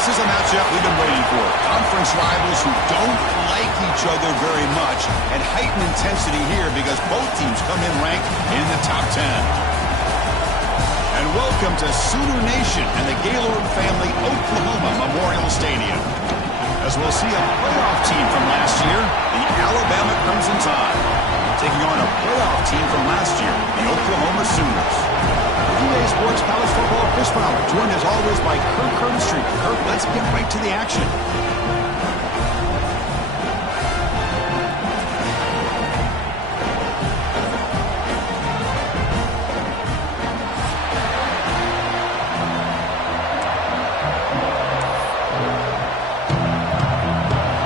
This is a matchup we've been waiting for. Conference rivals who don't like each other very much, and heightened intensity here because both teams come in ranked in the top 10. And welcome to Sooner Nation and the Gaylord Family Oklahoma Memorial Stadium. As we'll see a playoff team from last year, the Alabama Crimson Tide, taking on a playoff team from last year, the Oklahoma Sooners. EA Sports College Football, Chris Fowler, joined as always by Kirk Curtis. Kirk, let's get right to the action.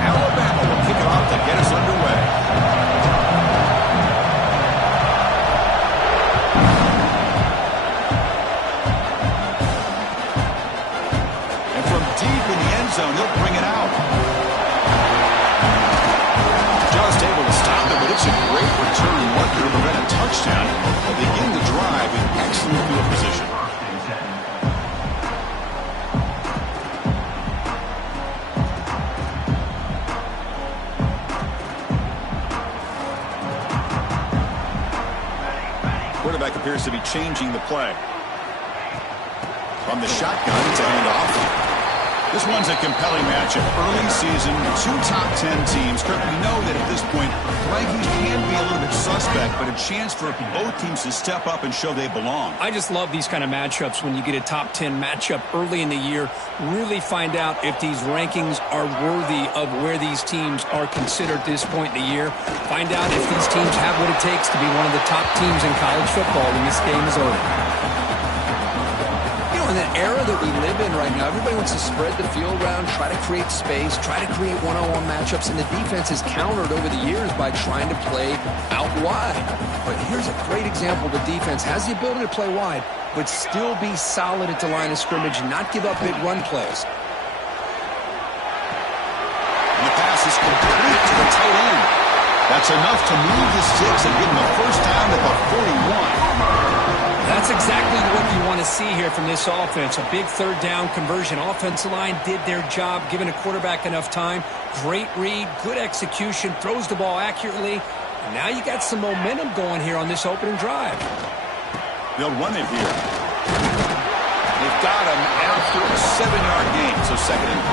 Alabama will kick it off to get us underway. Zone, he'll bring it out. Just able to stop it, but it's a great return. Lucky to prevent a touchdown. They'll begin the drive in excellent field position. Quarterback appears to be changing the play. From the shotgun, it's a handoff. This one's a compelling matchup. Early season, two top 10 teams. Kirk, we know that at this point, rankings can be a little bit suspect, but a chance for both teams to step up and show they belong. I just love these kind of matchups when you get a top 10 matchup early in the year. Really find out if these rankings are worthy of where these teams are considered at this point in the year. Find out if these teams have what it takes to be one of the top teams in college football when this game is over. In the era that we live in right now, everybody wants to spread the field around, try to create space, try to create one-on-one matchups, and the defense is countered over the years by trying to play out wide. But here's a great example. The defense has the ability to play wide, but still be solid at the line of scrimmage and not give up big run plays. And the pass is complete to the tight end. That's enough to move the sticks and give them a first down at the 41. That's exactly what you want to see here from this offense. A big third down conversion. Offensive line did their job, giving a quarterback enough time. Great read, good execution, throws the ball accurately. And now you got some momentum going here on this opening drive. They'll run it here. They've got him after a 7-yard gain, so 2nd and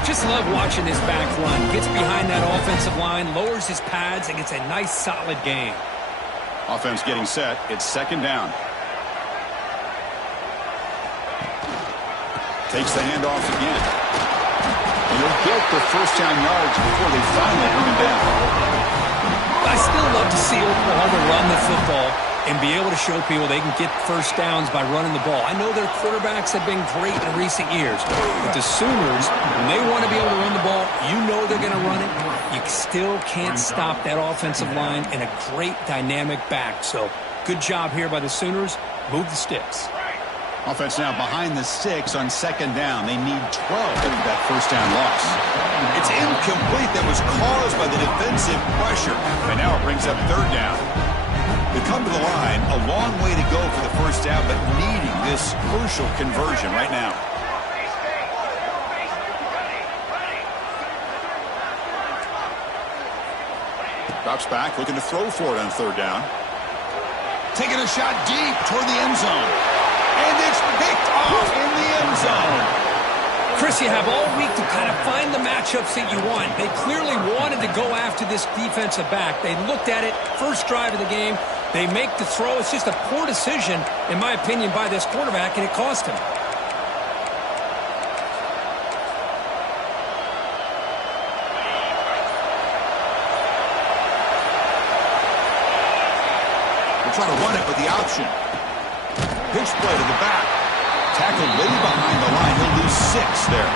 3. Just love watching this back run. Gets behind that offensive line, lowers his pads, and gets a nice solid gain. Offense getting set. It's 2nd down. Takes the handoff again. And they'll get the first down yards before they finally bring him down. I still love to see Oklahoma run the football and be able to show people they can get first downs by running the ball. I know their quarterbacks have been great in recent years, but the Sooners, when they want to be able to run the ball, you know they're going to run it. You still can't stop that offensive line and a great dynamic back. So good job here by the Sooners. Move the sticks. Offense now behind the sticks on 2nd down. They need 12 after that first down loss. It's incomplete. That was caused by the defensive pressure. And now it brings up 3rd down. They come to the line, a long way to go for the first down, but needing this crucial conversion right now. Drops back, looking to throw for it on 3rd down. Taking a shot deep toward the end zone. And it's picked off in the end zone. Chris, you have all week to kind of find the matchups that you want. They clearly wanted to go after this defensive back. They looked at it, first drive of the game. They make the throw. It's just a poor decision, in my opinion, by this quarterback, and it cost him. They're trying to run it with the option. Pitch play to the back. Tackled way behind the line. He'll lose 6 there.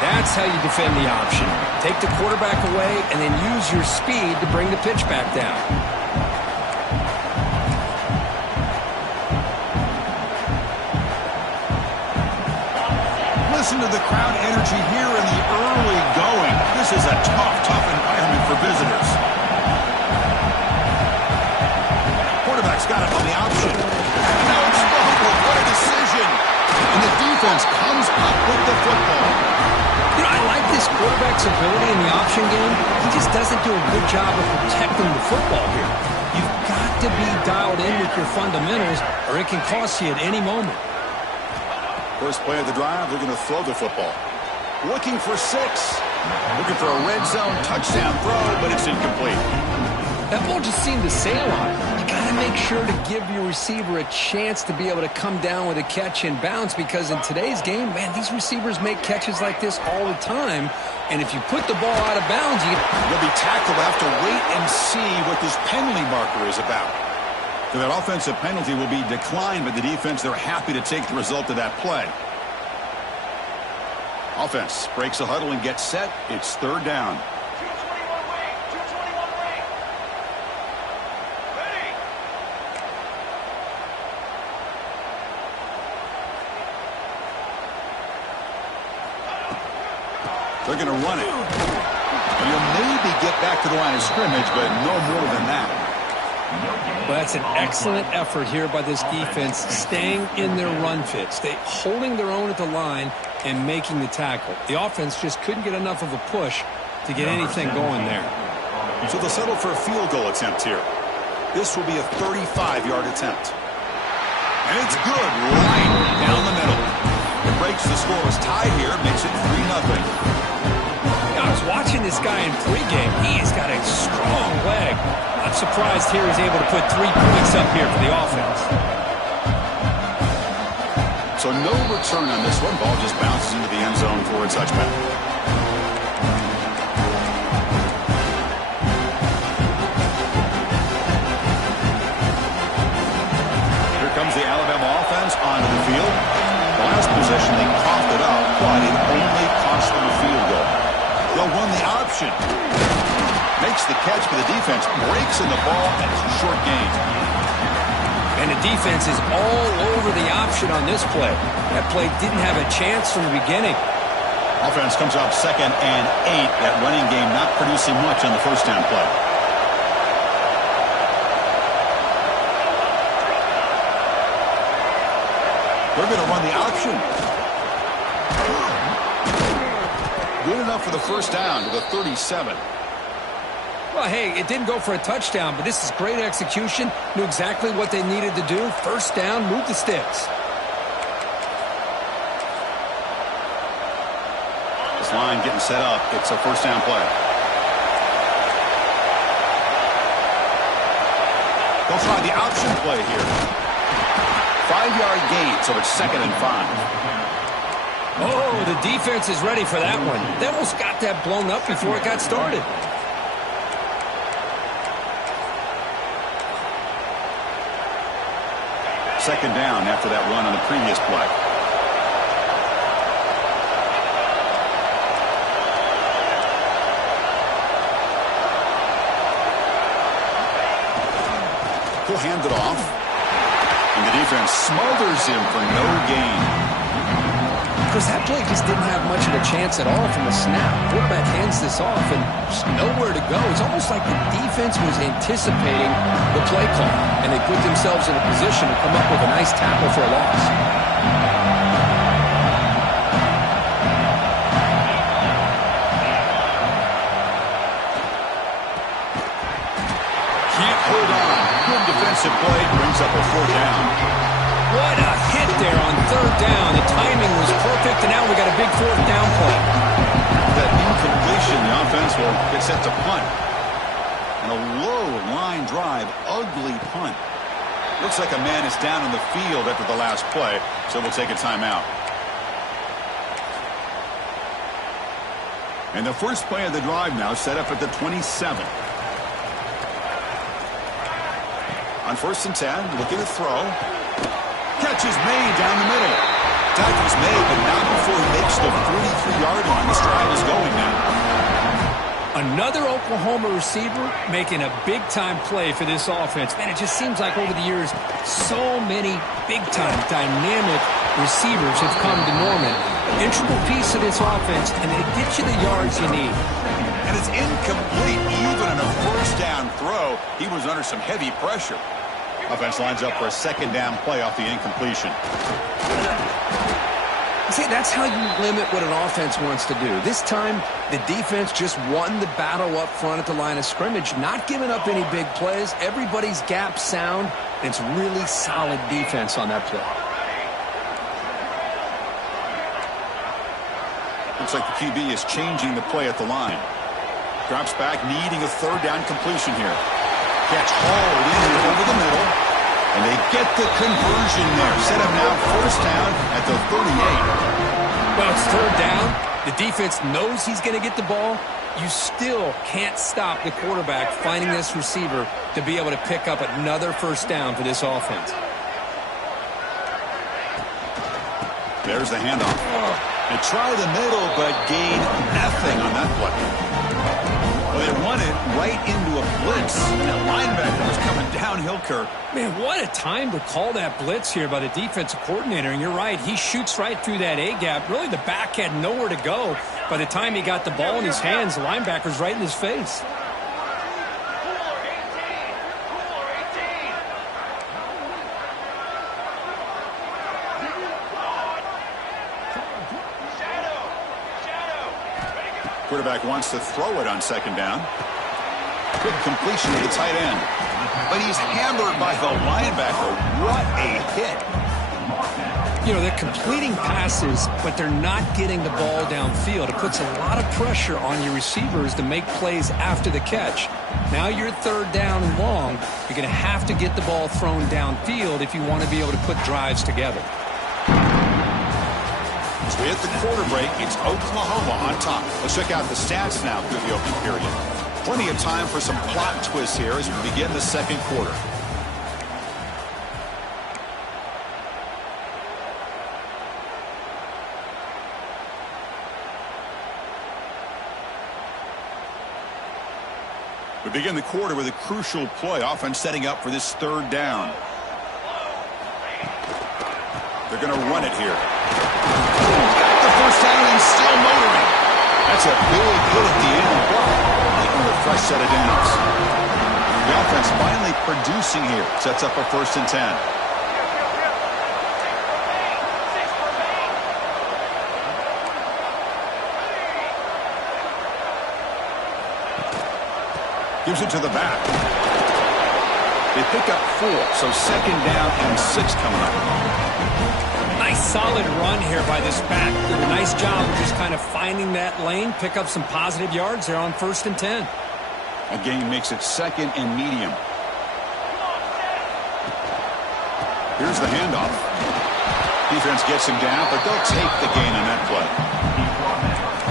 That's how you defend the option. Take the quarterback away and then use your speed to bring the pitch back down. Listen to the crowd energy here in the early going. This is a tough environment for visitors. Quarterback's got it on the option. Now it's fumbled. What a decision. And the defense offense comes up with the football. You know, I like this quarterback's ability in the option game. He just doesn't do a good job of protecting the football here. You've got to be dialed in with your fundamentals, or it can cost you at any moment. First play of the drive, they're going to throw the football. Looking for 6. Looking for a red zone touchdown throw, but it's incomplete. That ball just seemed to sail on it. You got to make sure to give your receiver a chance to be able to come down with a catch and bounce, because in today's game, man, these receivers make catches like this all the time. And if you put the ball out of bounds, you'll be tackled. Have to wait and see what this penalty marker is about. So that offensive penalty will be declined by the defense. They're happy to take the result of that play. Offense breaks a huddle and gets set. It's third down. They're going to run it. And you'll maybe get back to the line of scrimmage, but no more than that. Well, that's an excellent effort here by this defense, staying in their run fit, holding their own at the line and making the tackle. The offense just couldn't get enough of a push to get anything going there. So they'll settle for a field goal attempt here. This will be a 35-yard attempt. And it's good, right down the middle. It breaks the score as tied here, makes it 3-0. I was watching this guy in pregame. He's got a strong leg. Not surprised here he's able to put 3 points up here for the offense. So no return on this one. Ball just bounces into the end zone for a touchback. Here comes the Alabama offense onto the field. The last possession they coughed it up, but it only cost them a field goal. They'll run the option. Makes the catch for the defense. Breaks in the ball, and it's a short gain. And the defense is all over the option on this play. That play didn't have a chance from the beginning. Offense comes up 2nd and 8. That running game not producing much on the first down play. They're going to run the option. Good enough for the first down to the 37. Well, hey, it didn't go for a touchdown, but this is great execution. Knew exactly what they needed to do. First down, move the sticks. This line getting set up. It's a first down play. They'll try the option play here. 5-yard gain, so it's 2nd and 5. Oh, the defense is ready for that one. They almost got that blown up before it got started. Second down after that run on the previous play. He'll hand it off. And the defense smothers him for no gain. Because that play just didn't have much of a chance at all from the snap. Quarterback hands this off and just nowhere to go. It's almost like the defense was anticipating the play call, and they put themselves in a position to come up with a nice tackle for a loss. Can't hold on. Good defensive play. Brings up a 4th down. What a hit there on 3rd down. The timing was perfect, and now we got a big 4th down play. That incompletion, the offense will get set to punt. And a low line drive, ugly punt. Looks like a man is down on the field after the last play, so we'll take a timeout. And the first play of the drive now set up at the 27. On 1st and 10, looking to throw. Catch is made down the middle. Tackle's made, but not before he makes the 43-yard line. This drive is going now. Another Oklahoma receiver making a big-time play for this offense. Man, it just seems like over the years, so many big-time, dynamic receivers have come to Norman. Integral piece of this offense, and they get you the yards you need. And it's incomplete. Even in a first down throw, he was under some heavy pressure. Offense lines up for a second down play off the incompletion. See, that's how you limit what an offense wants to do. This time, the defense just won the battle up front at the line of scrimmage, not giving up any big plays. Everybody's gap sound, and it's really solid defense on that play. Looks like the QB is changing the play at the line. Drops back, needing a third down completion here. Catch hauled in over the middle. And they get the conversion there. Set up now first down at the 38. Well, it's third down. The defense knows he's going to get the ball. You still can't stop the quarterback finding this receiver to be able to pick up another first down for this offense. There's the handoff. They try the middle, but gain nothing on that play. Well, they run it right into a blitz. And that linebacker was coming downhill, Kirk. Man, what a time to call that blitz here by the defensive coordinator. And you're right, he shoots right through that A-gap. Really, the back had nowhere to go. By the time he got the ball in his hands, the linebacker's right in his face. Quarterback wants to throw it on second down. Good completion to the tight end. But he's hammered by the linebacker. What a hit. You know, they're completing passes, but they're not getting the ball downfield. It puts a lot of pressure on your receivers to make plays after the catch. Now you're third down and long. You're going to have to get the ball thrown downfield if you want to be able to put drives together. As we hit the quarter break, it's Oklahoma on top. Let's check out the stats now through the opening period. Plenty of time for some plot twists here as we begin the second quarter. We begin the quarter with a crucial play. Offense setting up for this third down. They're going to run it here. Got the first down and still motoring. That's a big hit at the end, but making a fresh set of downs. The offense finally producing here. Sets up a 1st and 10. Gives it to the back. They pick up 4, so 2nd down and 6 coming up. Nice solid run here by this back. Did a nice job of just kind of finding that lane, pick up some positive yards there on 1st and 10. A gain makes it 2nd and medium. Here's the handoff. Defense gets him down, but they'll take the gain on that play.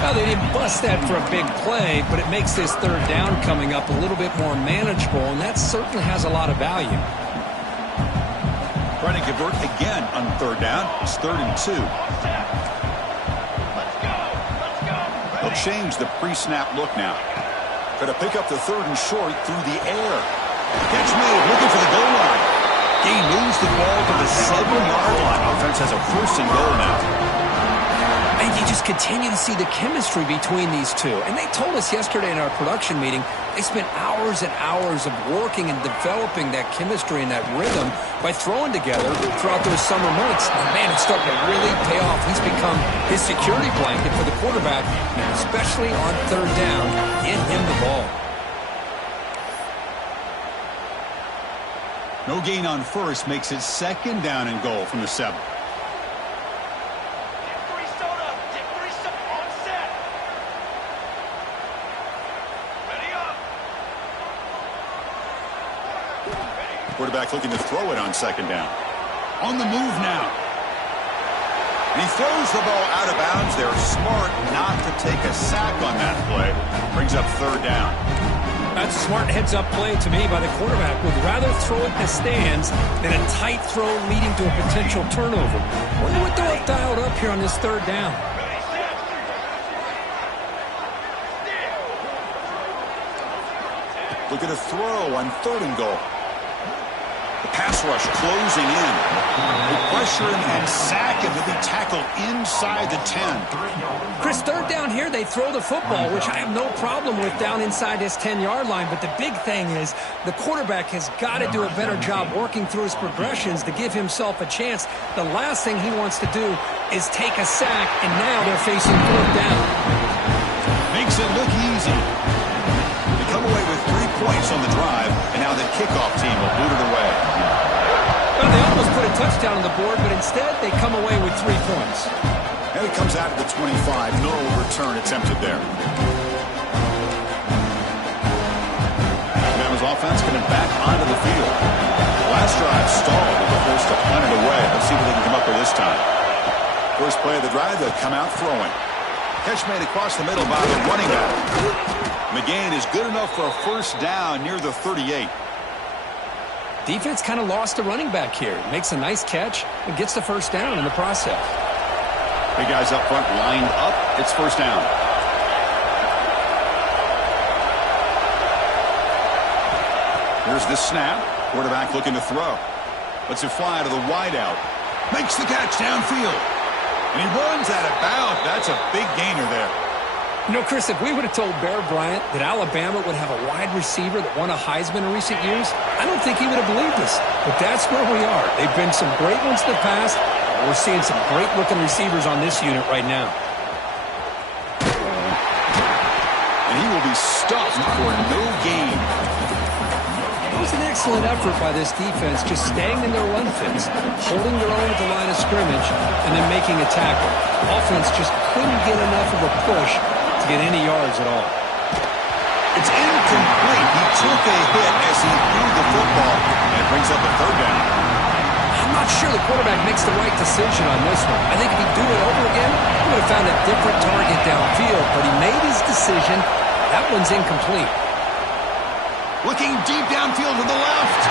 Well, they didn't bust that for a big play, but it makes this third down coming up a little bit more manageable, and that certainly has a lot of value. Trying to convert again on 3rd down. It's 3rd and 2. They'll change the pre-snap look now. Try to pick up the 3rd and short through the air. Catch made, looking for the goal line. He moves the ball to the 7-yard line. Offense has a 1st and goal now. And you just continue to see the chemistry between these two. And they told us yesterday in our production meeting, they spent hours and hours of working and developing that chemistry and that rhythm by throwing together throughout those summer months. And man, it's starting to really pay off. He's become his security blanket for the quarterback, and especially on 3rd down, get him the ball. No gain on 1st makes it 2nd down and goal from the 7. Quarterback looking to throw it on 2nd down. On the move now. And he throws the ball out of bounds. They're smart not to take a sack on that play. Brings up 3rd down. That's a smart heads-up play to me by the quarterback. Would rather throw it in the stands than a tight throw leading to a potential turnover. Wonder what they'll have dialed up here on this 3rd down. Look at a throw on 3rd and goal. The pass rush closing in. They pressure him and sack him. He'll be tackled inside the 10. Chris, 3rd down here, they throw the football, which I have no problem with down inside this 10-yard line. But the big thing is the quarterback has got to do a better job working through his progressions to give himself a chance. The last thing he wants to do is take a sack, and now they're facing fourth down. Makes it look easy. They come away with 3 points on the drive, and now the kickoff team will boot it away. Well, they almost put a touchdown on the board, but instead they come away with 3 points. And it comes out of the 25. No return attempted there. Alabama's offense coming back onto the field. Last drive stalled with the force to punt it away. Let's see what they can come up with this time. First play of the drive, they'll come out throwing. Catch made across the middle by the running back. McGain is good enough for a first down near the 38. Defense kind of lost a running back here. Makes a nice catch and gets the first down in the process. Big guys up front lined up. It's first down. Here's the snap. Quarterback looking to throw. Lets it fly to the wideout. Makes the catch downfield. And he runs out of bounds. That's a big gainer there. You know, Chris, if we would have told Bear Bryant that Alabama would have a wide receiver that won a Heisman in recent years, I don't think he would have believed us. But that's where we are. They've been some great ones in the past. We're seeing some great-looking receivers on this unit right now. And he will be stuffed for no gain. It was an excellent effort by this defense, just staying in their run fits, holding their own at the line of scrimmage, and then making a tackle. Offense just couldn't get enough of a push to get any yards at all. It's incomplete. He took a hit as he threw the football, and it brings up a third down. I'm not sure the quarterback makes the right decision on this one. I think if he'd do it over again, he would have found a different target downfield, but he made his decision. That one's incomplete. Looking deep downfield to the left.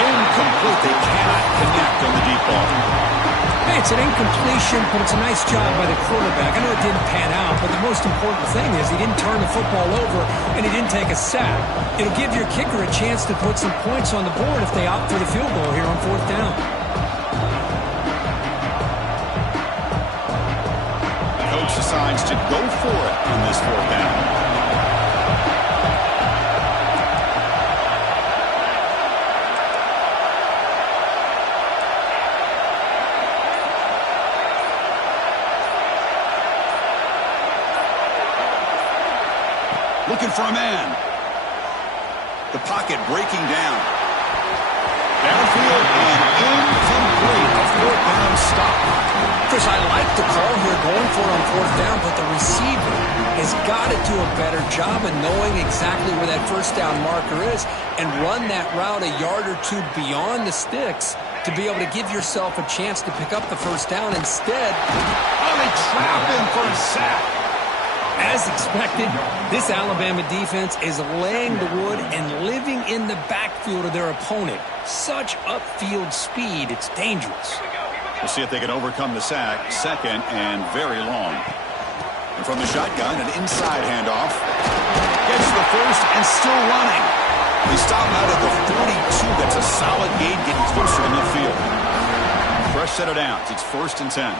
Incomplete. They cannot connect on the deep ball. Hey, it's an incompletion, but it's a nice job by the quarterback. I know it didn't pan out, but the most important thing is he didn't turn the football over and he didn't take a sack. It'll give your kicker a chance to put some points on the board if they opt for the field goal here on fourth down. Coach decides to go for it on this fourth down. Looking for a man. The pocket breaking down. Downfield and incomplete. A fourth down stop. Chris, I like the call here going for it on fourth down, but the receiver has got to do a better job of knowing exactly where that first down marker is and run that route a yard or two beyond the sticks to be able to give yourself a chance to pick up the first down. Instead, they trap him for a sack. As expected, this Alabama defense is laying the wood and living in the backfield of their opponent. Such upfield speed, it's dangerous. We'll see if they can overcome the sack. Second and very long. And from the shotgun, an inside handoff. Gets the first and still running. They stop out at the 42. That's a solid gain getting closer to midfield. Fresh set of downs. It's 1st and 10.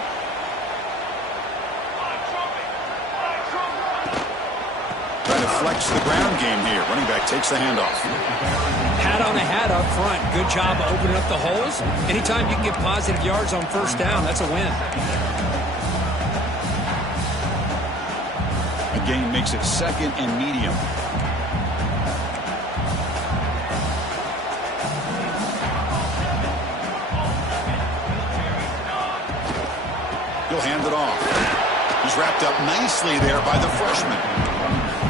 Trying to flex the ground game here. Running back takes the handoff. Hat on a hat up front. Good job of opening up the holes. Anytime you can get positive yards on first down, that's a win. A gain makes it 2nd and medium. He'll hand it off. He's wrapped up nicely there by the freshman.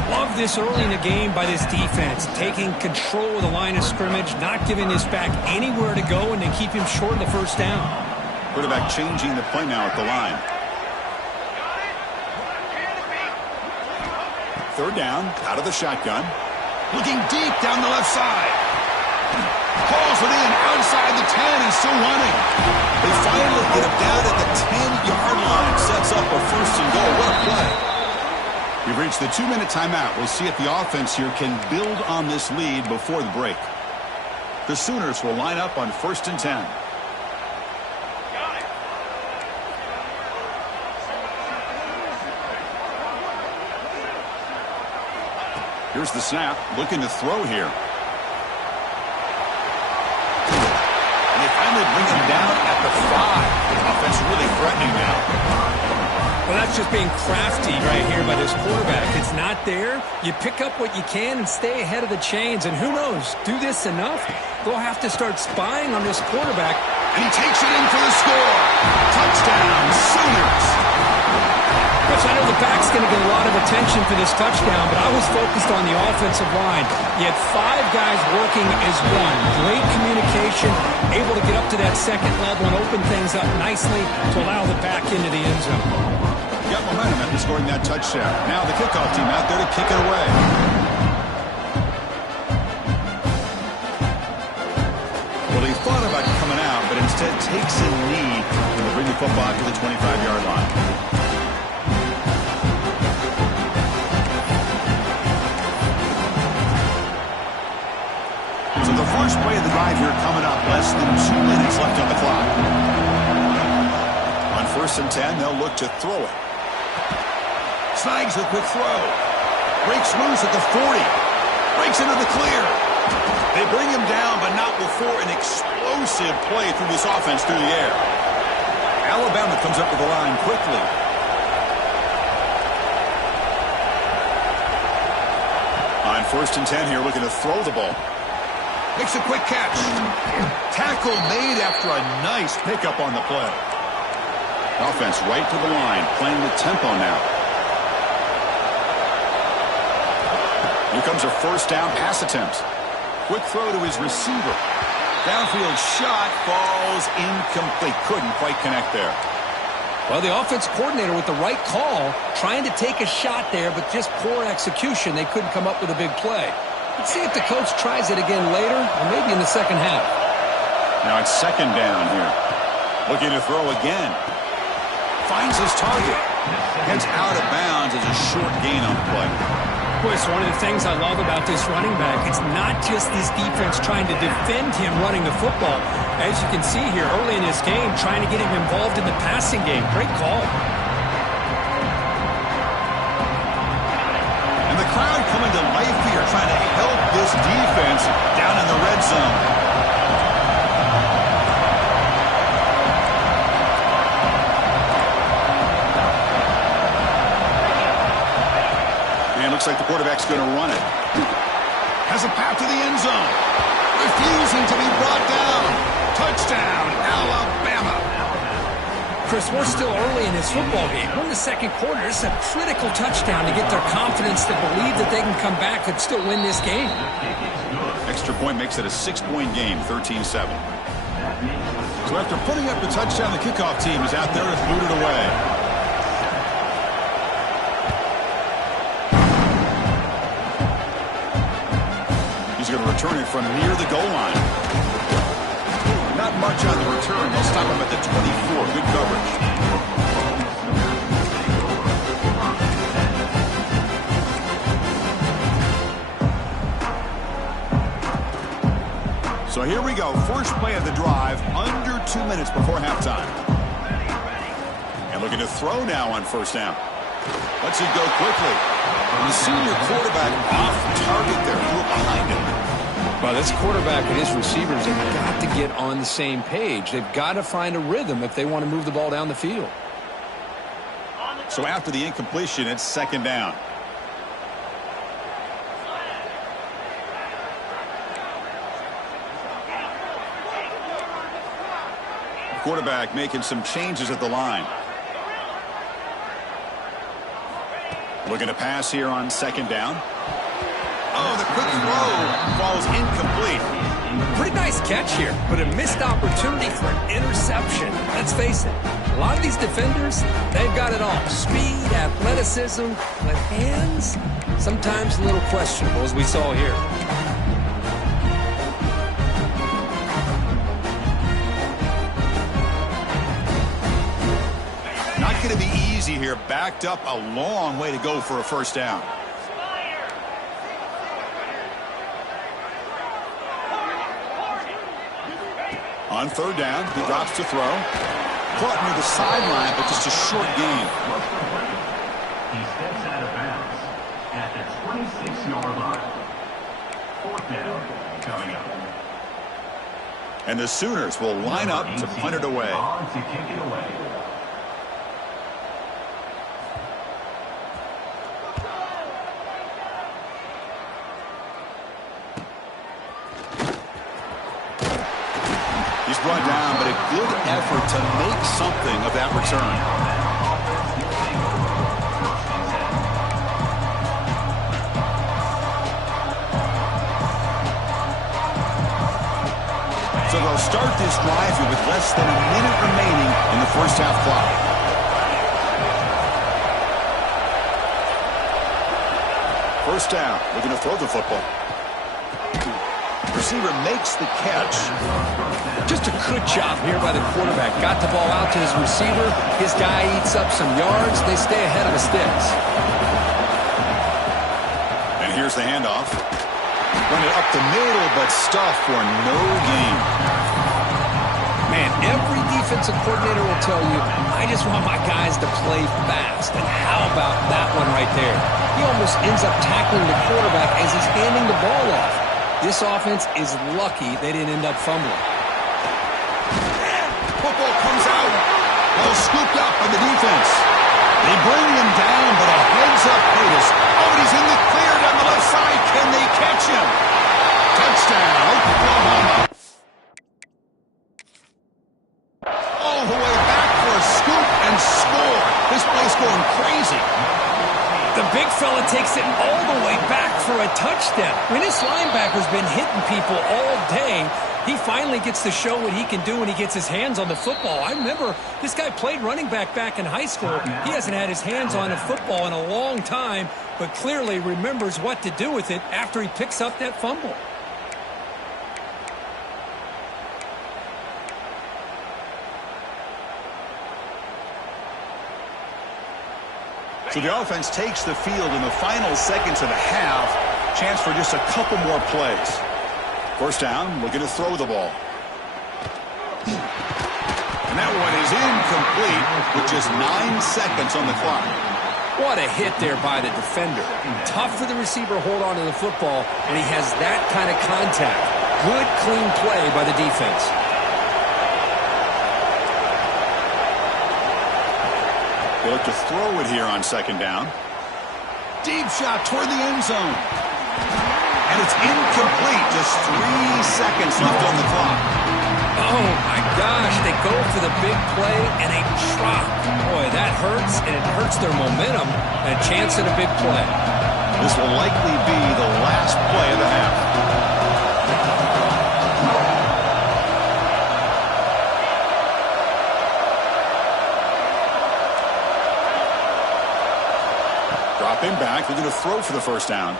Love this early in the game by this defense, taking control of the line of scrimmage, not giving this back anywhere to go, and then keep him short of the first down. Quarterback changing the play now at the line. 3rd down, out of the shotgun. Looking deep down the left side. Calls it in outside the 10 and still running. They finally get him down at the 10-yard line. Sets up a 1st and goal. What a play. We've reached the 2-minute timeout. We'll see if the offense here can build on this lead before the break. The Sooners will line up on 1st and 10. Here's the snap. Looking to throw here. And they finally bring him down at the 5. The offense really threatening now. Well, that's just being crafty right here by this quarterback. It's not there. You pick up what you can and stay ahead of the chains. And who knows, do this enough, they'll have to start spying on this quarterback. And he takes it in for the score. Touchdown, Sooners. Chris, I know the back's going to get a lot of attention for this touchdown, but I was focused on the offensive line. You had 5 guys working as one. Great communication, able to get up to that second level and open things up nicely to allow the back into the end zone. Got momentum after scoring that touchdown. Now the kickoff team out there to kick it away. Well, he thought about coming out, but instead takes a knee to bring the football to the 25-yard line. So the first play of the drive here coming up. Less than 2 minutes left on the clock. On 1st and 10, they'll look to throw it. Snags a quick throw. Breaks loose at the 40. Breaks into the clear. They bring him down, but not before an explosive play through this offense through the air. Alabama comes up to the line quickly. On 1st and 10 here, looking to throw the ball. Makes a quick catch. Tackle made after a nice pickup on the play. Offense right to the line, playing the tempo now. Here comes a 1st down pass attempt. Quick throw to his receiver. Downfield shot falls incomplete. Couldn't quite connect there. Well, the offense coordinator with the right call, trying to take a shot there, but just poor execution. They couldn't come up with a big play. Let's see if the coach tries it again later, or maybe in the second half. Now it's 2nd down here. Looking to throw again. Finds his target. Heads out of bounds as a short gain on the play. Boy, it's one of the things I love about this running back. It's not just this defense trying to defend him running the football. As you can see here early in this game, trying to get him involved in the passing game. Great call. And the crowd coming to life here, trying to help this defense down in the red zone. And looks like the quarterback's going to run it. Has a path to the end zone. Refusing to be brought down. Touchdown, Alabama. Chris, we're still early in this football game. We're in the 2nd quarter. This is a critical touchdown to get their confidence to believe that they can come back and still win this game. Extra point makes it a 6-point game, 13-7. So after putting up the touchdown, the kickoff team is out there to boot it away. He's going to return it from near the goal line. Not much on the return. They'll stop him at the 24. Good coverage. So here we go. First play of the drive, under 2 minutes before halftime. And looking to throw now on 1st down. Lets it go quickly. And the senior quarterback off target there. Threw it behind him. Well, this quarterback and his receivers have got to get on the same page. They've got to find a rhythm if they want to move the ball down the field. So after the incompletion, it's 2nd down. Quarterback making some changes at the line. Looking to pass here on 2nd down. Oh, the quick throw falls incomplete. Pretty nice catch here, but a missed opportunity for an interception. Let's face it, a lot of these defenders, they've got it all. Speed, athleticism, but hands, sometimes a little questionable, as we saw here. Not going to be easy here. Backed up a long way to go for a 1st down. On 3rd down, he drops to throw. Caught near the sideline, but just a short gain. He steps out of bounds at the 26-yard line. 4th down coming up. And the Sooners will line up to punt it away. On to kick it away. He's brought down, but a good effort to make something of that return. So they'll start this drive here with less than a minute remaining in the first half clock. First down, looking to throw the football. Receiver makes the catch. Just a good job here by the quarterback. Got the ball out to his receiver. His guy eats up some yards. They stay ahead of the sticks. And here's the handoff. Run it up the middle, but stuff for no gain. Man, every defensive coordinator will tell you, I just want my guys to play fast. And how about that one right there? He almost ends up tackling the quarterback as he's handing the ball off. This offense is lucky they didn't end up fumbling. Football comes out. Well scooped up by the defense. They bring him down, but a heads-up notice. Oh, and he's in the clear down the left side. Can they catch him? Touchdown, Oklahoma. All the way back for a scoop and score. This place going crazy. The big fella takes it all the way back for a touchdown. When this linebacker's been hitting people all day, he finally gets to show what he can do when he gets his hands on the football. I remember this guy played running back in high school. He hasn't had his hands on a football in a long time, but clearly remembers what to do with it after he picks up that fumble. So the offense takes the field in the final seconds of the half. Chance for just a couple more plays. First down, looking to throw the ball. And that one is incomplete with just 9 seconds on the clock. What a hit there by the defender. Tough for the receiver to hold on to the football when he has that kind of contact. Good, clean play by the defense. They look to throw it here on second down. Deep shot toward the end zone. And it's incomplete. Just 3 seconds left on the clock. Oh, my gosh. They go for the big play and a drop. Boy, that hurts, and it hurts their momentum. And a chance at a big play. This will likely be the last play of the half. Dropping back, they're going to throw for the first down.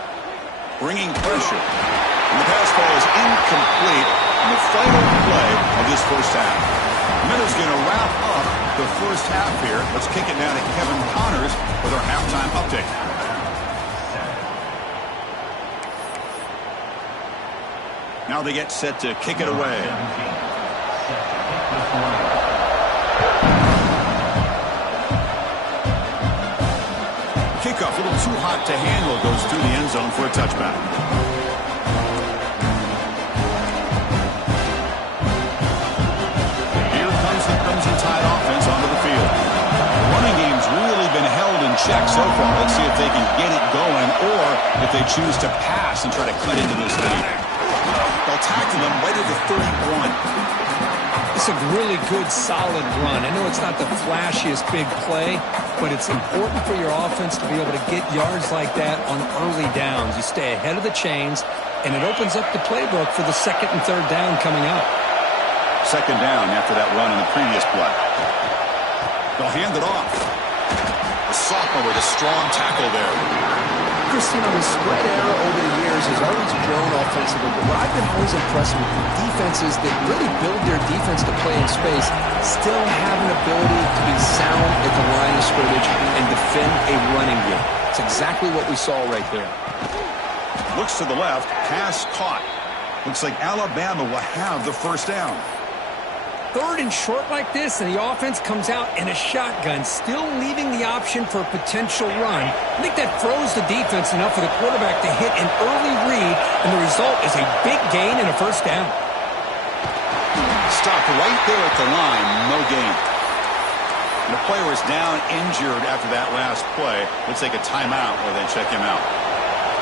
Bringing pressure. And the pass ball is incomplete in the final play of this first half. Miller's going to wrap up the first half here. Let's kick it down to Kevin Connors with our halftime update. Now they get set to kick it away. Kickoff, a little too hot to handle, goes through the end zone for a touchback. Here comes the Crimson Tide offense onto the field. The running game's really been held in check so far. Let's see if they can get it going or if they choose to pass and try to cut into this lead. They'll tackle them right at the 31. It's a really good, solid run. I know it's not the flashiest big play, but it's important for your offense to be able to get yards like that on early downs. You stay ahead of the chains, and it opens up the playbook for the second and third down coming up. Second down after that run in the previous play. They'll hand it off. The sophomore with a strong tackle there. Christine, the spread era over the years has always grown offensively, but what I've been always impressed with defenses that really build their defense to play in space still have an ability to be sound at the line of scrimmage and defend a running game. It's exactly what we saw right there. Looks to the left, pass caught. Looks like Alabama will have the first down. Third and short like this, and the offense comes out in a shotgun, still leaving the option for a potential run. I think that throws the defense enough for the quarterback to hit an early read, and the result is a big gain and a first down. Stopped right there at the line, no gain. And the player is down injured after that last play. Let's take a timeout while they check him out.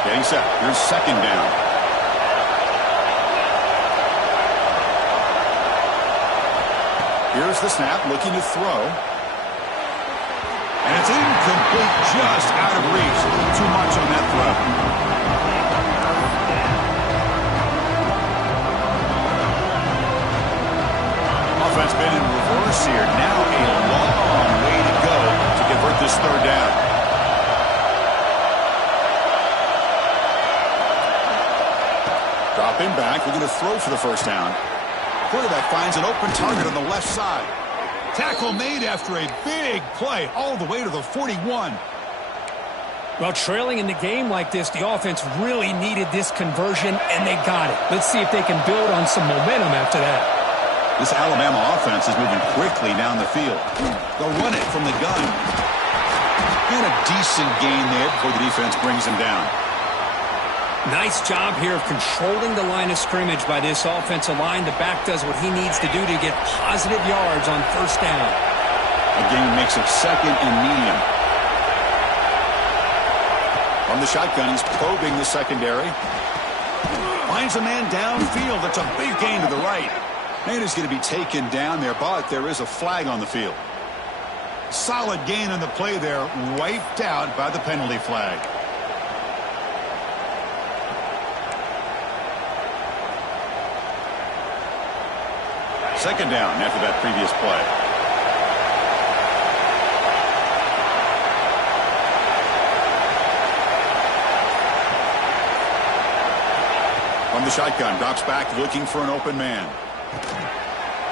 Getting set. Here's second down. Here's the snap, looking to throw. And it's incomplete, just out of reach. Too much on that throw. Offense been in reverse here. Now a long way to go to convert this third down. Dropping back, looking to throw for the first down. Quarterback finds an open target on the left side. Tackle made after a big play all the way to the 41. Well, trailing in the game like this, the offense really needed this conversion, and they got it. Let's see if they can build on some momentum after that. This Alabama offense is moving quickly down the field. They'll run it from the gun. And a decent gain there before the defense brings him down. Nice job here of controlling the line of scrimmage by this offensive line. The back does what he needs to do to get positive yards on first down. Again, makes it second and medium. From the shotgun, he's probing the secondary. Finds a man downfield. That's a big gain to the right. Man is going to be taken down there, but there is a flag on the field. Solid gain on the play there, wiped out by the penalty flag. Second down after that previous play. From the shotgun, drops back looking for an open man.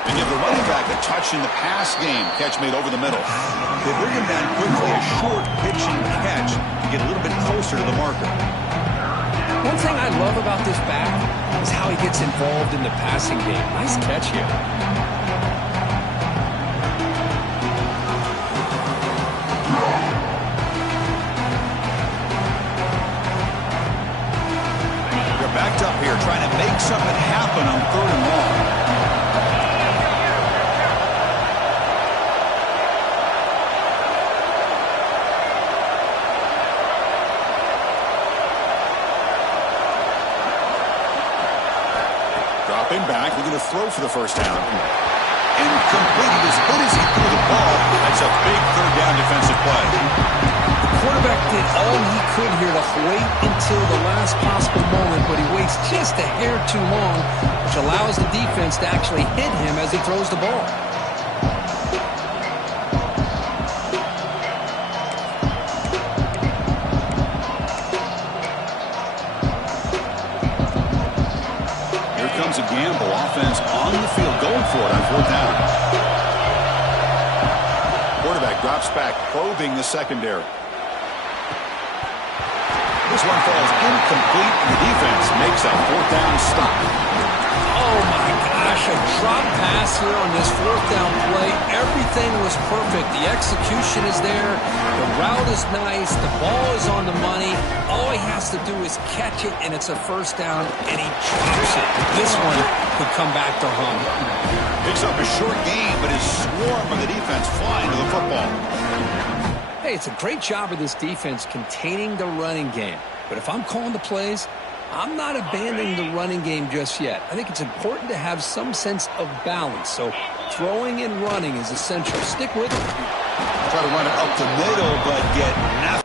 And give the running back a touch in the pass game. Catch made over the middle. They bring him down quickly, a short pitching catch to get a little bit closer to the marker. One thing I love about this back is how he gets involved in the passing game. Nice catch here. They're backed up here trying to make something happen on third and long. Dropping back, looking to throw for the first down. Incomplete. As good as he threw the ball, that's a big third down defensive play. The quarterback did all he could here to wait until the last possible moment, but he waits just a hair too long, which allows the defense to actually hit him as he throws the ball. A gamble. Offense on the field going for it on fourth down. Quarterback drops back, probing the secondary. This one falls incomplete, and the defense makes a fourth down stop. Oh my gosh, a drop pass here on this fourth down play. Everything was perfect. The execution is there. The route is nice. The ball is on the money. All he has to do is catch it, and it's a first down, and he drops it. This one could come back to hum. Picks up a short gain, but is swarmed by the defense flying to the football. Hey, it's a great job of this defense containing the running game. But if I'm calling the plays, I'm not abandoning the running game just yet. I think it's important to have some sense of balance. So throwing and running is essential. Stick with it. Try to run it up the middle, but get nothing.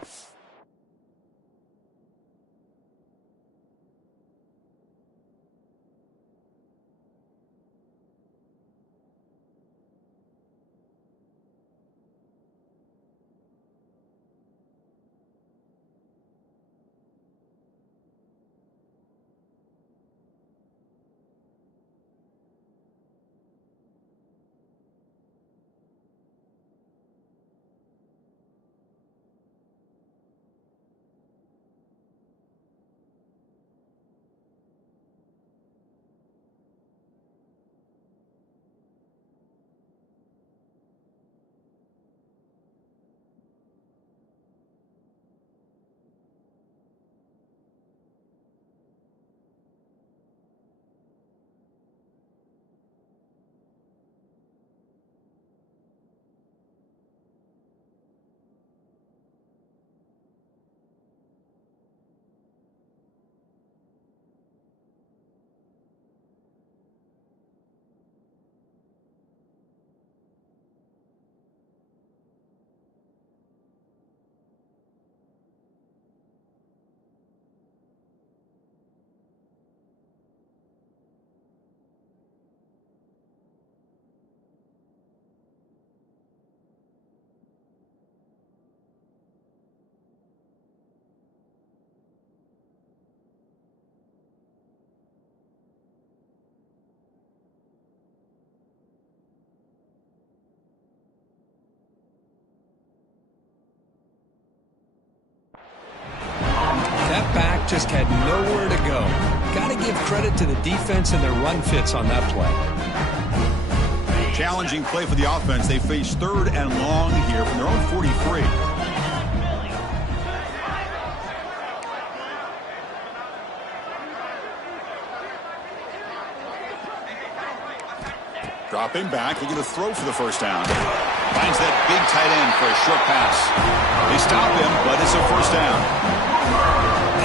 just had nowhere to go. Got to give credit to the defense and their run fits on that play. Challenging play for the offense. They face 3rd and long here from their own 43. Dropping back, looking to throw for the first down. Finds that big tight end for a short pass. They stop him, but it's a first down.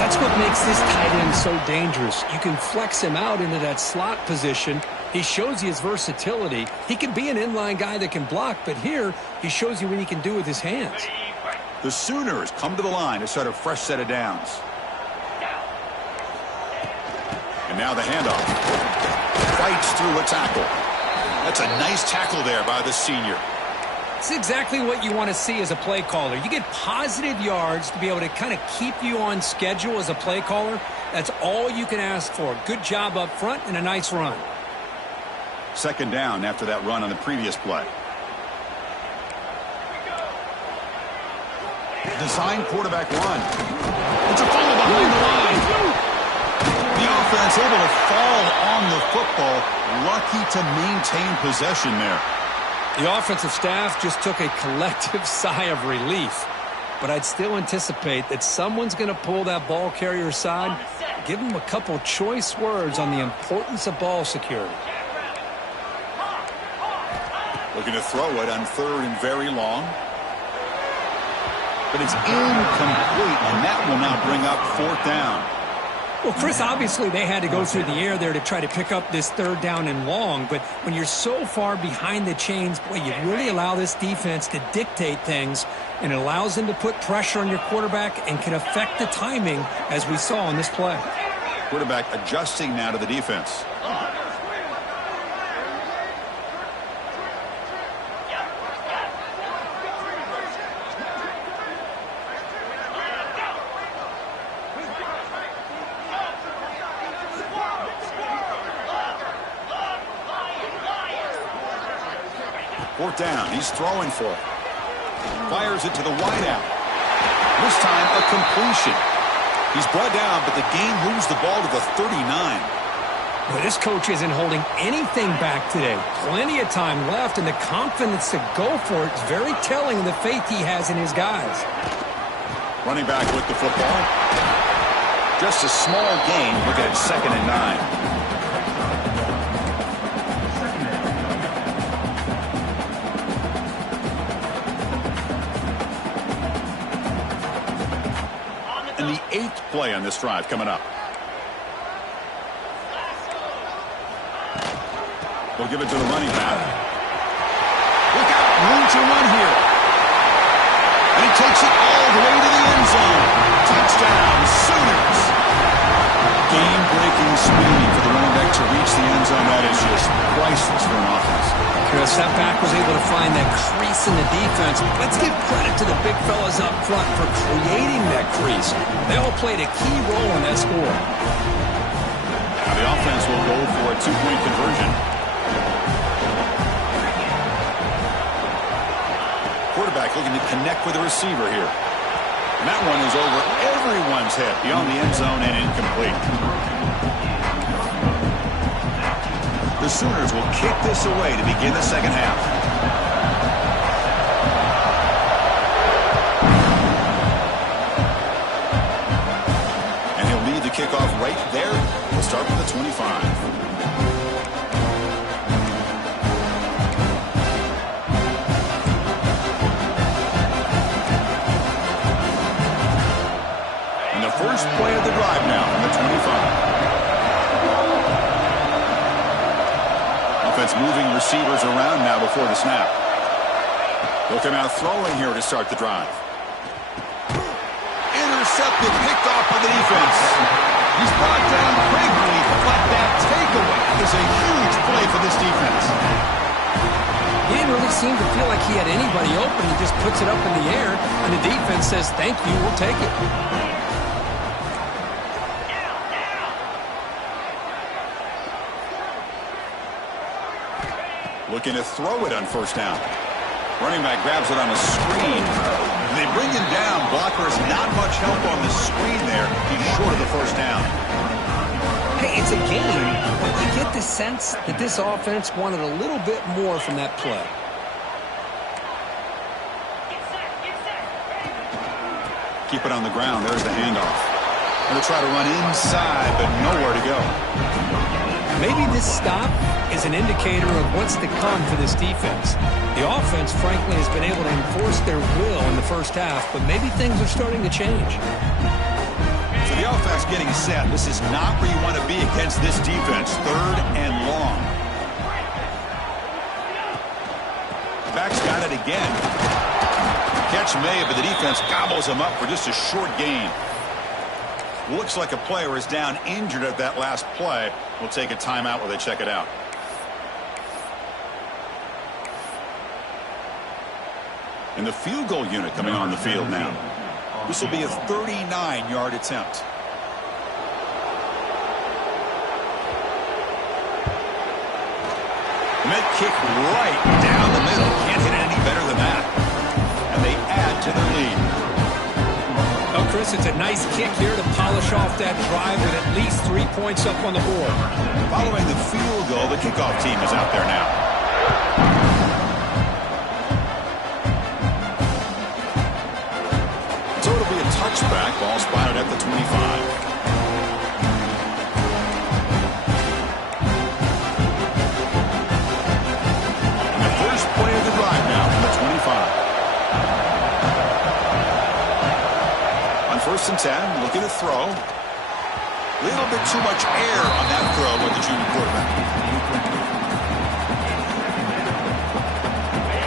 That's what makes this tight end so dangerous. You can flex him out into that slot position. He shows you his versatility. He can be an inline guy that can block, but here he shows you what he can do with his hands. The Sooners come to the line to start a fresh set of downs. And now the handoff. Fights through a tackle. That's a nice tackle there by the senior. It's exactly what you want to see as a play caller. You get positive yards to be able to kind of keep you on schedule as a play caller. That's all you can ask for. Good job up front and a nice run. 2nd down after that run on the previous play. Design quarterback run. It's a fumble behind the line. The offense able to fall on the football. Lucky to maintain possession there. The offensive staff just took a collective sigh of relief. But I'd still anticipate that someone's going to pull that ball carrier aside. Give him a couple choice words on the importance of ball security. Looking to throw it on 3rd and very long. But it's incomplete, and that will now bring up 4th down. Well, Chris, obviously they had to go through the air there to try to pick up this 3rd down and long, but when you're so far behind the chains, boy, you really allow this defense to dictate things, and it allows them to put pressure on your quarterback and can affect the timing, as we saw on this play. Quarterback adjusting now to the defense. Fourth down. He's throwing for it. Fires it to the wideout. This time a completion. He's brought down, but the game moves the ball to the 39. Well, this coach isn't holding anything back today. Plenty of time left, and the confidence to go for it is very telling of the faith he has in his guys. Running back with the football. Just a small gain. Looking at 2nd and 9. And the 8th play on this drive coming up. They'll give it to the running back. Look out, room to run here. And he takes it all the way to the end zone. Touchdown, Sooners. Game-breaking speed for the running back to reach the end zone. That is just priceless for an offense. Chris, that back was able to find that crease in the defense. Let's give credit to the big fellas up front for creating that crease. They all played a key role in that score. Now the offense will go for a 2-point conversion. Quarterback looking to connect with the receiver here. And that one is over everyone's head beyond the end zone and incomplete. The Sooners will kick this away to begin the second half. And he'll lead the kickoff right there. We'll start with the 25. And the first play of the drive now from the 25. Offense moving receivers around now before the snap. They'll come out throwing here to start the drive. Intercepted, picked off by the defense. He's brought down quickly, but that takeaway is a huge play for this defense. He didn't really seem to feel like he had anybody open. He just puts it up in the air, and the defense says, thank you, we'll take it. Looking to throw it on first down. Running back grabs it on a screen. They bring him down. Blocker has not much help on the screen there. He's short of the first down. Hey, it's a game, but you get the sense that this offense wanted a little bit more from that play. Keep it on the ground. There's the handoff. Going to try to run inside, but nowhere to go. Maybe this stop is an indicator of what's to come for this defense. The offense, frankly, has been able to enforce their will in the first half, but maybe things are starting to change. So the offense getting set. This is not where you want to be against this defense. 3rd and long. Back's got it again. Catch made, but the defense gobbles him up for just a short gain. Looks like a player is down injured at that last play. We'll take a timeout while they check it out. And the field goal unit coming on the field now. This will be a 39-yard attempt. Met kick right down the middle. Can't hit it any better than that. And they add to their lead. Oh, Chris, it's a nice kick here to polish off that drive with at least 3 points up on the board. Following the field goal, the kickoff team is out there now. So it'll be a touchback. Ball spotted at the 25. And the first play of the drive now from the 25. On 1st and 10, looking to throw. A little bit too much air on that throw with the junior quarterback.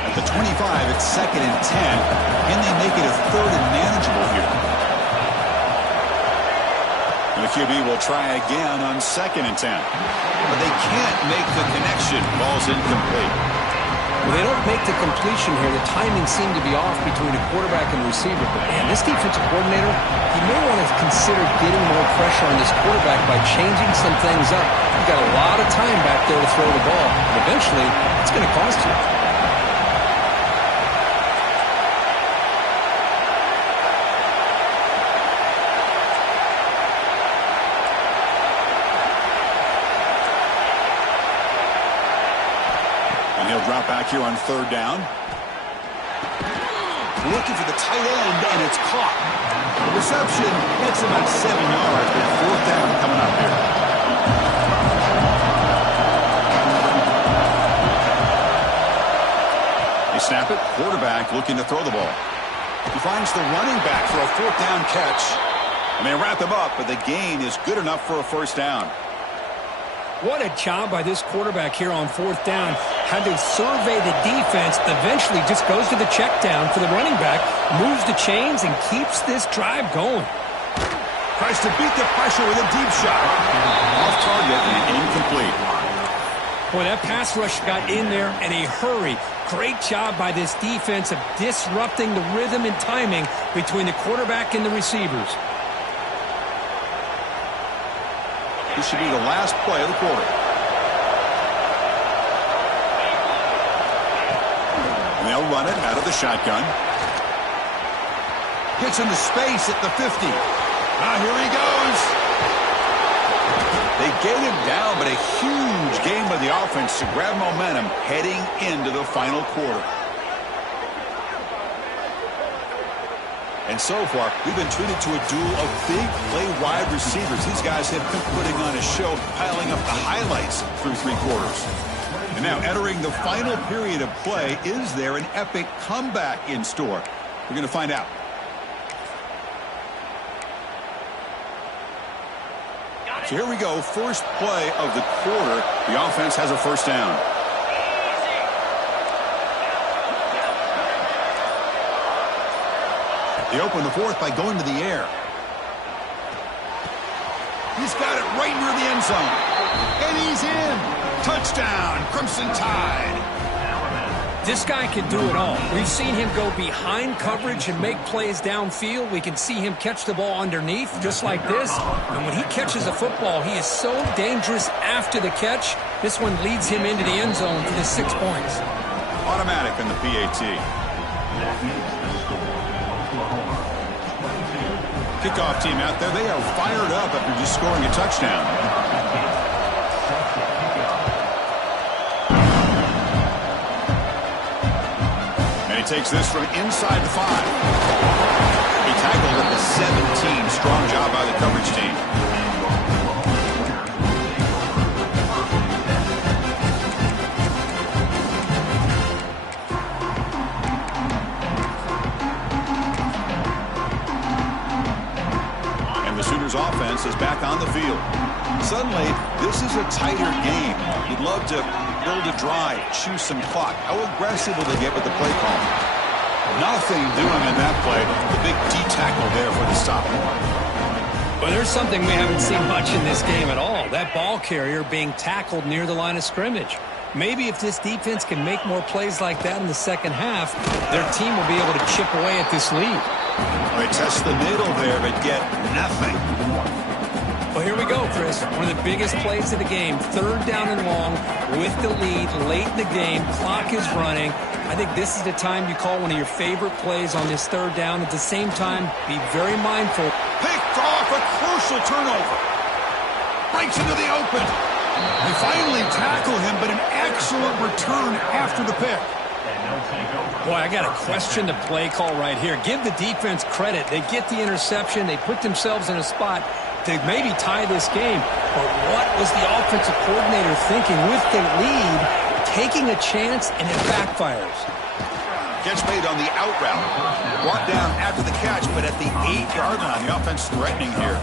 At the 25, it's 2nd and 10. Can they make it a 3rd and manageable here? And the QB will try again on 2nd and 10. But they can't make the connection. Ball's incomplete. Well, they don't make the completion here. The timing seemed to be off between the quarterback and the receiver. But, man, this defensive coordinator, he may want to consider getting more pressure on this quarterback by changing some things up. You've got a lot of time back there to throw the ball. And eventually, it's going to cost you. Drop back here on 3rd down. Looking for the tight end, and it's caught. The reception gets about 7 yards, but 4th down coming up here. They snap it. Quarterback looking to throw the ball. He finds the running back for a 4th down catch. And they wrap him up, but the gain is good enough for a 1st down. What a job by this quarterback here on 4th down. Had to survey the defense, eventually just goes to the check down for the running back, moves the chains, and keeps this drive going. Tries to beat the pressure with a deep shot. Off target and incomplete. Boy, that pass rush got in there in a hurry. Great job by this defense of disrupting the rhythm and timing between the quarterback and the receivers. This should be the last play of the quarter. And they'll run it out of the shotgun. Gets into space at the 50. Here he goes. They get him down, but a huge game by the offense to grab momentum heading into the final quarter. And so far, we've been treated to a duel of big play wide receivers. These guys have been putting on a show, piling up the highlights through 3 quarters. And now entering the final period of play, is there an epic comeback in store? We're going to find out. So here we go, first play of the quarter. The offense has a 1st down. They open the 4th by going to the air. He's got it right near the end zone. And he's in. Touchdown, Crimson Tide. This guy can do it all. We've seen him go behind coverage and make plays downfield. We can see him catch the ball underneath just like this. And when he catches a football, he is so dangerous after the catch. This one leads him into the end zone for the 6 points. Automatic in the PAT. That makes the score Oklahoma 22. Kickoff team out there. They are fired up after just scoring a touchdown. And he takes this from inside the 5. He tackled at the 17. Strong job by the coverage team. Offense is back on the field. Suddenly, this is a tighter game. You'd love to build a drive, choose some clock. How aggressive will they get with the play call? Nothing doing in that play. The big D-tackle there for the stop. Well, there's something we haven't seen much in this game at all. That ball carrier being tackled near the line of scrimmage. Maybe if this defense can make more plays like that in the second half, their team will be able to chip away at this lead. Well, they test the middle there, but get nothing. Well, here we go, Chris. One of the biggest plays of the game. 3rd down and long with the lead late in the game. Clock is running. I think this is the time you call one of your favorite plays on this 3rd down. At the same time, be very mindful. Picked off, a crucial turnover. Breaks into the open. They finally tackle him, but an excellent return after the pick. Boy, I got to question the play call right here. Give the defense credit. They get the interception. They put themselves in a spot to maybe tie this game. But what was the offensive coordinator thinking with the lead, taking a chance, and it backfires? Catch made on the out route. Brought down after the catch, but at the 8-yard line, the offense threatening here.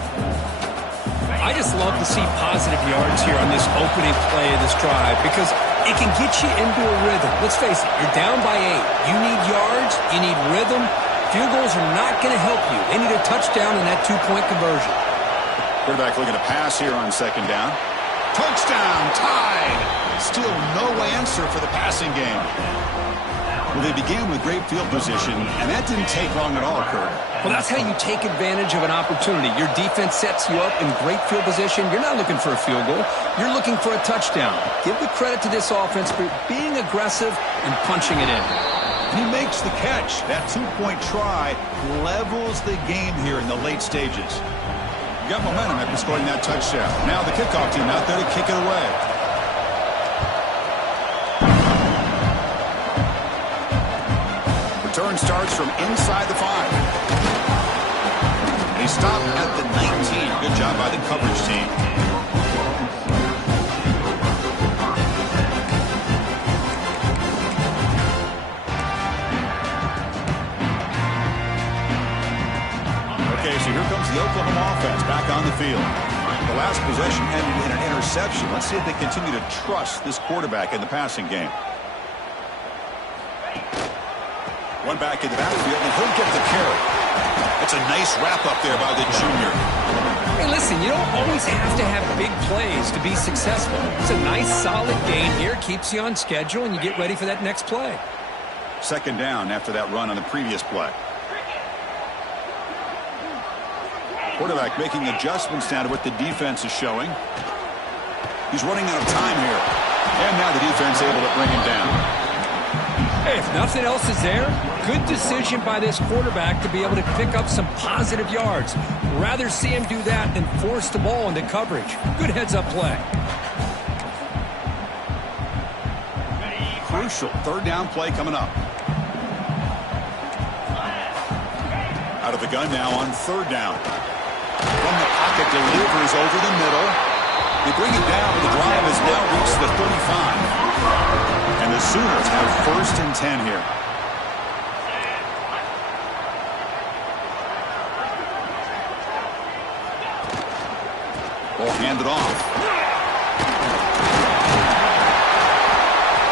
I just love to see positive yards here on this opening play of this drive because it can get you into a rhythm. Let's face it, you're down by 8. You need yards, you need rhythm. Field goals are not going to help you. They need a touchdown in that 2-point conversion. Quarterback looking to pass here on 2nd down. Touchdown, tied. Still no answer for the passing game. Well, they began with great field position, and that didn't take long at all, Kurt. Well, that's how you take advantage of an opportunity. Your defense sets you up in great field position. You're not looking for a field goal. You're looking for a touchdown. Give the credit to this offense for being aggressive and punching it in. He makes the catch. That 2-point try levels the game here in the late stages. You got momentum after scoring that touchdown. Now the kickoff team out there to kick it away. Return starts from inside the 5. He stopped at the 19. Good job by the coverage team. Okay, so here comes the Oklahoma offense back on the field. The last possession ended in an interception. Let's see if they continue to trust this quarterback in the passing game. One back in the backfield, and he'll get the carry. That's a nice wrap-up there by the junior. Hey, listen, you don't always have to have big plays to be successful. It's a nice, solid gain here. Keeps you on schedule, and you get ready for that next play. 2nd down after that run on the previous play. Quarterback making adjustments now to what the defense is showing. He's running out of time here. And now the defense able to bring him down. Hey, if nothing else is there, good decision by this quarterback to be able to pick up some positive yards. Rather see him do that than force the ball into coverage. Good heads-up play. Crucial 3rd down play coming up. Out of the gun now on 3rd down. From the pocket, delivers over the middle. They bring it down, but the drive has now reached the 35. And the Sooners have 1st and 10 here. Ball handed off.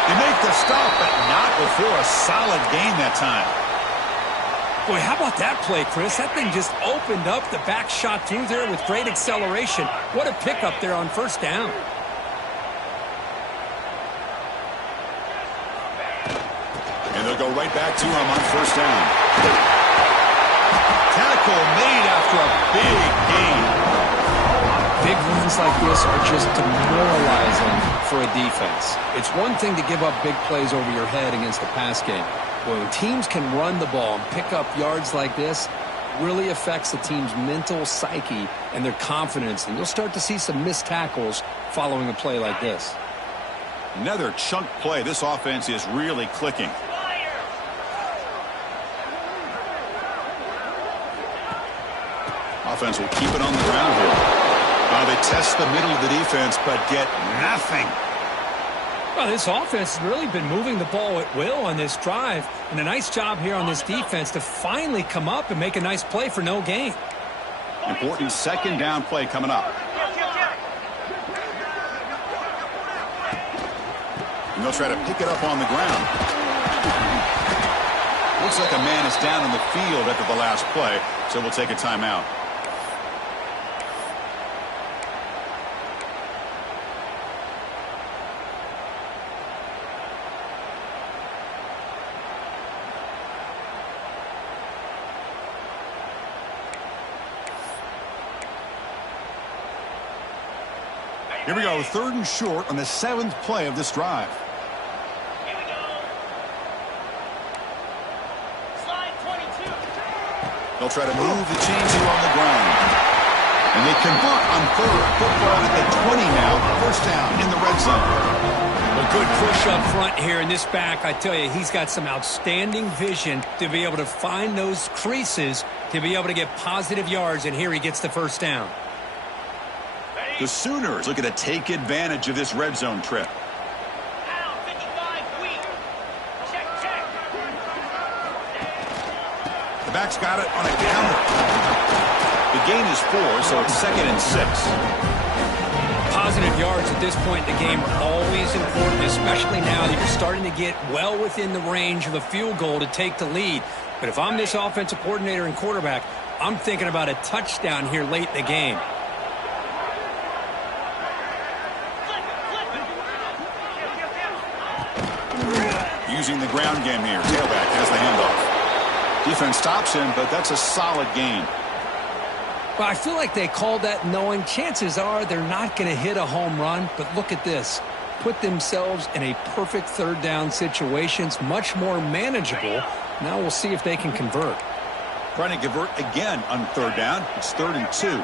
They make the stop, but not before a solid gain that time. Boy, how about that play, Chris? That thing just opened up. The back shot through there with great acceleration. What a pickup there on 1st down. And they'll go right back to him on 1st down. Tackle made after a big gain. Big runs Runs like this are just demoralizing for a defense. It's one thing to give up big plays over your head against the pass game. But when teams can run the ball and pick up yards like this, it really affects the team's mental psyche and their confidence. And you'll start to see some missed tackles following a play like this. Another chunk play. This offense is really clicking. Offense will keep it on the ground here. They test the middle of the defense, but get nothing. Well, this offense has really been moving the ball at will on this drive, and a nice job here on this defense to finally come up and make a nice play for no gain. Important second down play coming up. And they'll try to pick it up on the ground. Looks like a man is down in the field after the last play, so we'll take a timeout. Here we go, 3rd and short on the 7th play of this drive. Here we go. Slide 22. They'll try to move the chains here on the ground. And they convert on 3rd. Football at the 20 now. 1st down in the red zone. A good push up front here in this back. I tell you, he's got some outstanding vision to be able to find those creases to be able to get positive yards. And here he gets the 1st down. The Sooners looking to take advantage of this red zone trip. Out, 55, weak. Check, check. The back's got it on a counter. The gain is 4, so it's 2nd and 6. Positive yards at this point in the game are always important, especially now that you're starting to get well within the range of a field goal to take the lead. But if I'm this offensive coordinator and quarterback, I'm thinking about a touchdown here late in the game. Using the ground game here. Tailback has the handoff. Defense stops him, but that's a solid gain. Well, I feel like they called that knowing chances are they're not going to hit a home run. But look at this. Put themselves in a perfect 3rd down situation. It's much more manageable. Now we'll see if they can convert. Trying to convert again on 3rd down. It's 3rd and 2.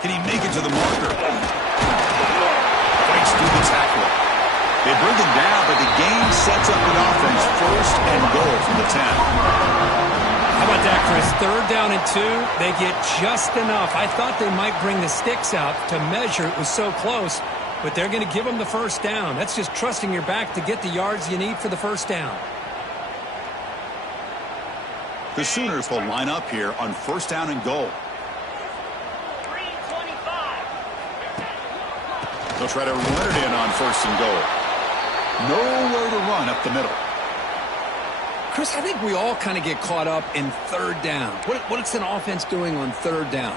Can he make it to the marker? Breaks through the tackle. They bring him down, but the game sets up an offense 1st and goal from the 10. How about that, Chris? 3rd down and 2. They get just enough. I thought they might bring the sticks out to measure. It was so close, but they're going to give them the 1st down. That's just trusting your back to get the yards you need for the 1st down. The Sooners will line up here on 1st down and goal. They'll try to run it in on 1st and goal. Nowhere to run up the middle. Chris, I think we all kind of get caught up in 3rd down. What's an offense doing on 3rd down?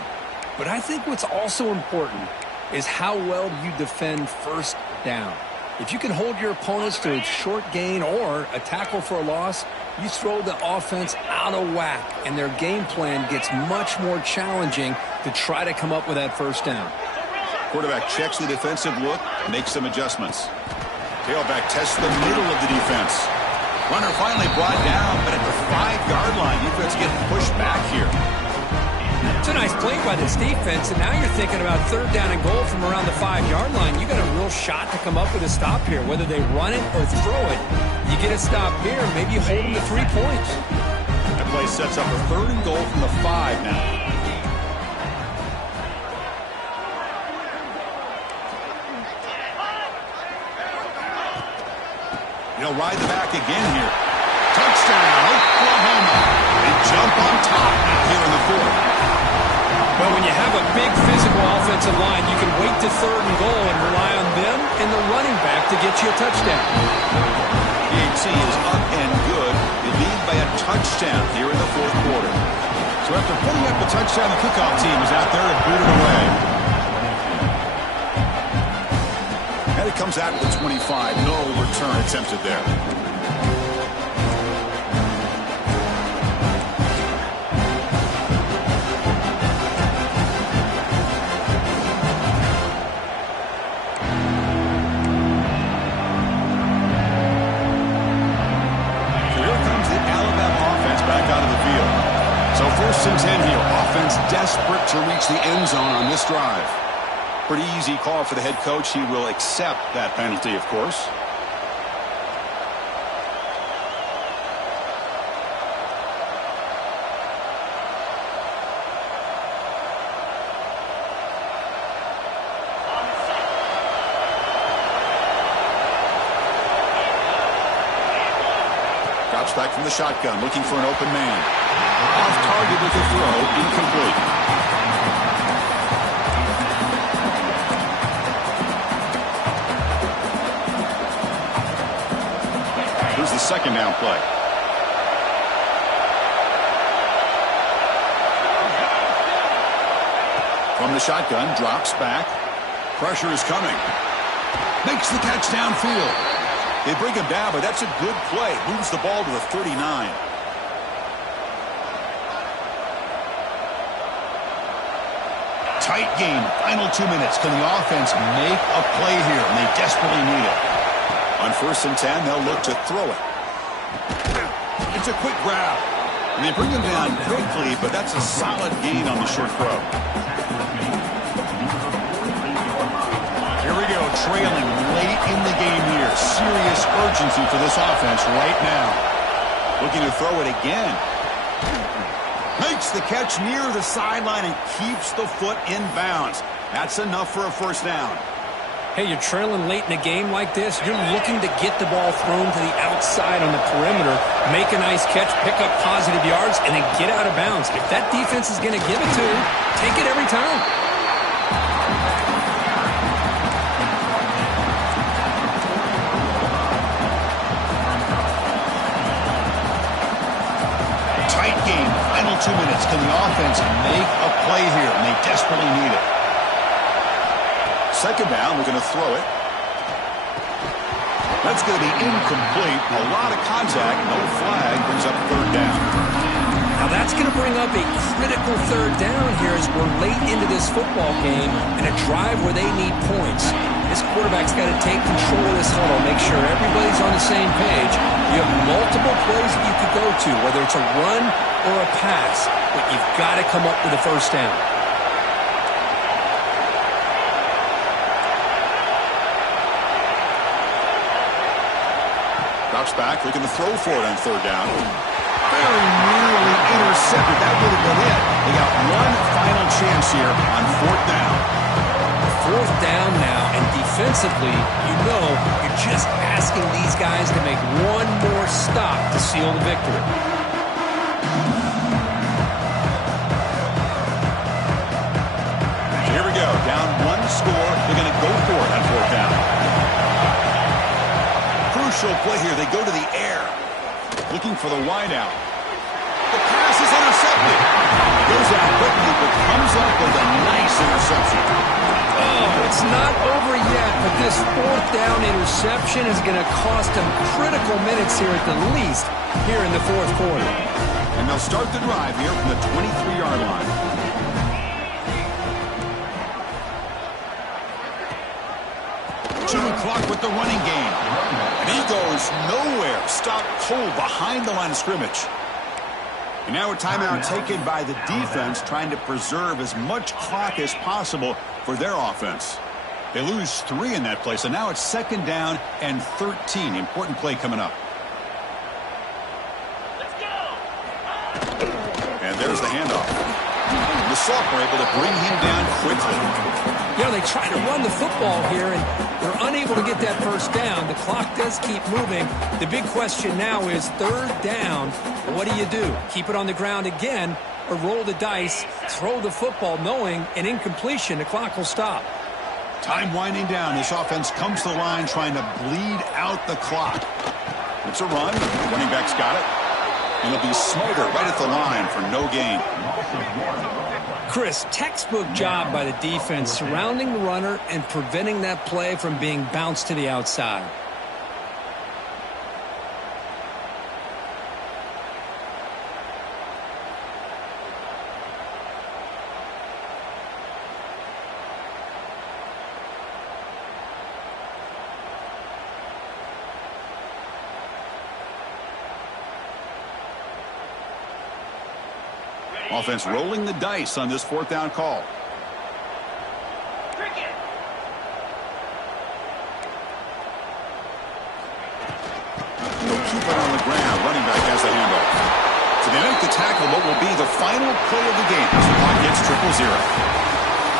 But I think what's also important is how well you defend 1st down. If you can hold your opponents to a short gain or a tackle for a loss, you throw the offense out of whack, and their game plan gets much more challenging to try to come up with that 1st down. Quarterback checks the defensive look, makes some adjustments. Tailback tests the middle of the defense. Runner finally brought down, but at the 5-yard line, defense getting pushed back here. It's a nice play by this defense, and now you're thinking about 3rd down and goal from around the 5-yard line. You got a real shot to come up with a stop here, whether they run it or throw it. You get a stop here, maybe you hold them to 3 points. That play sets up a 3rd and goal from the 5 now. He'll ride the back again here. Touchdown, Oklahoma. They jump on top here in the 4th. Well, when you have a big physical offensive line, you can wait to 3rd and goal and rely on them and the running back to get you a touchdown. PHC is up and good. They lead by a touchdown here in the 4th quarter. So after putting up the touchdown, the kickoff team is out there to boot it away. And it comes out at the 25. No return attempted there. on this drive. Pretty easy call for the head coach. He will accept that penalty, of course. Drops back from the shotgun, looking for an open man. Off target with the throw, incomplete. Here's the second down play. From the shotgun, drops back. Pressure is coming. Makes the catch downfield. They bring him down, but that's a good play. Moves the ball to the 39. Tight game. Final 2 minutes. Can the offense make a play here? And they desperately need it. On 1st and 10, they'll look to throw it. It's a quick grab. And they bring him down quickly, but that's a solid gain on the short throw. Here we go, trailing late in the game here. Serious urgency for this offense right now. Looking to throw it again. Makes the catch near the sideline and keeps the foot in bounds. That's enough for a first down. Hey, you're trailing late in a game like this. You're looking to get the ball thrown to the outside on the perimeter, make a nice catch, pick up positive yards, and then get out of bounds. If that defense is going to give it to you, take it every time. Tight game. Final 2 minutes. Can the offense make a play here? And they desperately need it. Second down, we're going to throw it. That's going to be incomplete. A lot of contact. No flag. Brings up third down. Now that's going to bring up a critical third down here as we're late into this football game and a drive where they need points. This quarterback's got to take control of this huddle, make sure everybody's on the same page. You have multiple plays that you could go to, whether it's a run or a pass, but you've got to come up with a first down. Drops back, looking to throw for it on third down. Very nearly intercepted. That would have been it. They got one final chance here on fourth down. Fourth down now, and defensively, you know you're just asking these guys to make one more stop to seal the victory. Here we go. Down one score. They're going to go for it on fourth down. Crucial play here. They go to the air. Looking for the wideout. The pass is intercepted. Goes out quickly, but comes up with a nice interception. Oh, it's not over yet, but this fourth down interception is going to cost them critical minutes here at the least here in the fourth quarter. And they'll start the drive here from the 23-yard line. Chewing clock with the running game. And he goes nowhere. Stopped cold behind the line of scrimmage. And now a timeout taken by the defense, trying to preserve as much clock as possible for their offense. They lose 3 in that play, so now it's second down and 13. Important play coming up. Let's go. And there's the handoff. The Soft were able to bring him down quickly. You know, they try to run the football here, and they're unable to get that first down. The clock does keep moving. The big question now is third down. What do? Keep it on the ground again or roll the dice, throw the football knowing an incompletion, the clock will stop. Time winding down. This offense comes to the line trying to bleed out the clock. It's a run. The running back's got it. And it'll be Smoter right at the line for no gain. Chris, textbook job by the defense surrounding the runner and preventing that play from being bounced to the outside. Offense rolling the dice on this fourth down call. tackle what will be the final play of the game as the clock hits 0-0.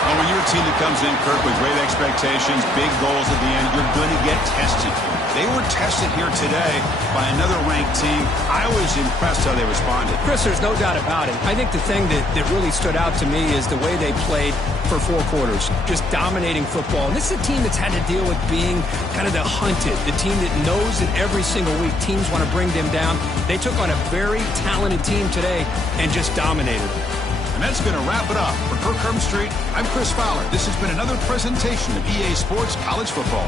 And when you're a team that comes in, Kirk, with great expectations, big goals at the end, you're going to get tested. They were tested here today by another ranked team. I was impressed how they responded. Chris, there's no doubt about it. I think the thing that really stood out to me is the way they played for 4 quarters, just dominating football. And this is a team that's had to deal with being kind of the hunted, the team that knows that every single week teams want to bring them down. They took on a very talented team today and just dominated. And that's going to wrap it up. For Kirk Street, I'm Chris Fowler. This has been another presentation of EA Sports College Football.